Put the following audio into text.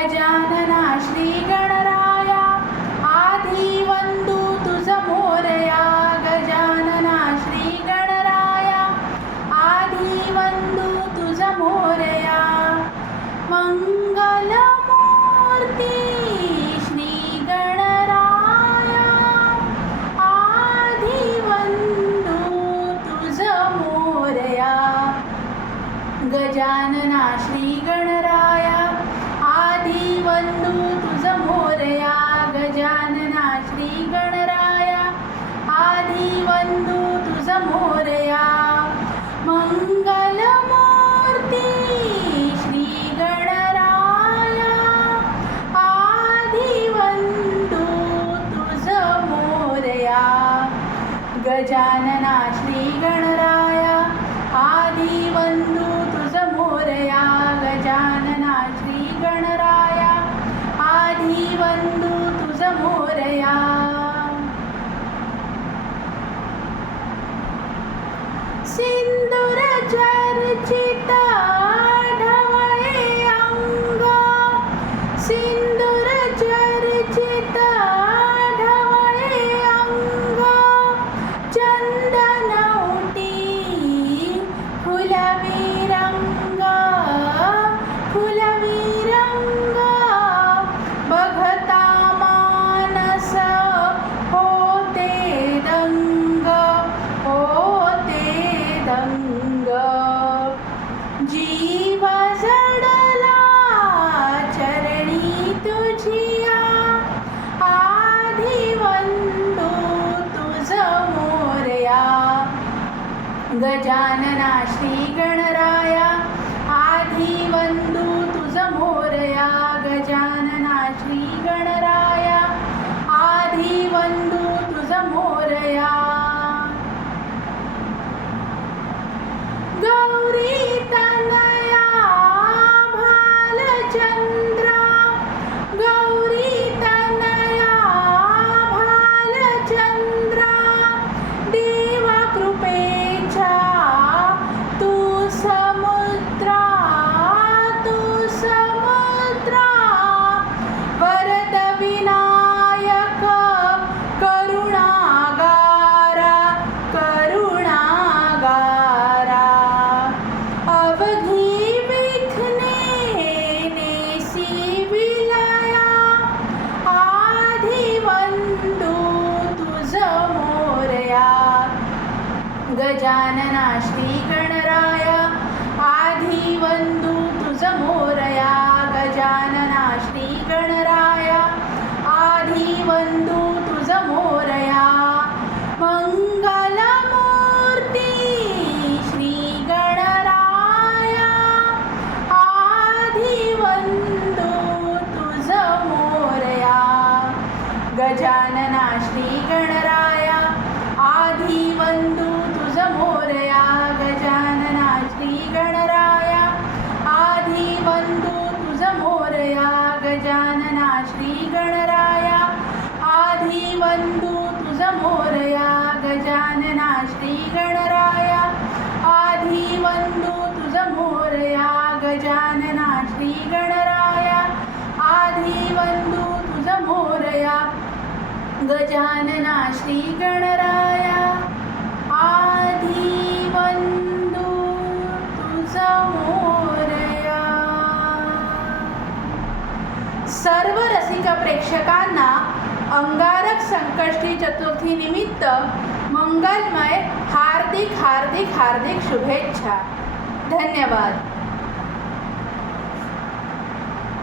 गजानना श्री गणराया आधी वंदू तुझ मोरया. गजानना श्री गणराया आधी वंदू तुझ मोरया. मंगल मूर्ती श्री गणराया आधी वंदू तुझ मोरया. गजानना श्री गणराया आधी वंदू तुझ मोरया. गजानना श्री गणराया आधी वंदू तुझ मोरया. मंगल मूर्ती श्री गणराया आधी वंदू तुझ मोरया. गजानना श्री गणराया आधी वंदू तुझ मोरया. गजानना श्री गणराया आधी वंदू तुझ मोरया. सिंदूर चर्चित ढवळे अंग. सिंदूर चर्चित ढवळे अंग. चंदन उटी फुलवी रंग. फुलवी रंग बघता मानस होते दंग. होते दंग. जीव जडला चरणी तुझिया आधी वंदू तुझ मोरया. गजानना श्री गणराया आधी वंदू तुझ मोरया. गजानना श्री गणराया आधी वंदू तुझ मोरया. गौरी तनया भालचंद्रा. गौरी तनया भालचंद्रा. देवा कृपेच्या तू समुद्रा. तू समुद्रा. वरद विनायक करुणागारा. करुणागारा. अवघी विघ्ने नेसी विलया आधी वंदू तुझ मोरया. गजानना श्री गणराया आधी वंदू तुझ मोरया. गजानना श्री गणराया आधी वंदू तुझ मोरया. मंगल मूर्ती श्री गणराया आधी वंदू तुझ मोरया. गजानना श्री गणराया आधी वंदू तुझ मोरया. गजानना श्री गणराया आधी वंदू तुझ मोरया. गजानना श्री गणराया आधी वंदू तुझ मोरया. गजानना श्री गणराया आधी वंदू तुझ मोरया. गजानना श्री गणराया आधी वंदू तुझ मोरया. गजानना श्री गणराया आधी वंदू तुझ मोरया. सर्व रसिक प्रेक्षकांना अंगारक संकष्टी चतुर्थी निमित्त मंगलमय हार्दिक हार्दिक हार्दिक शुभेच्छा. धन्यवाद.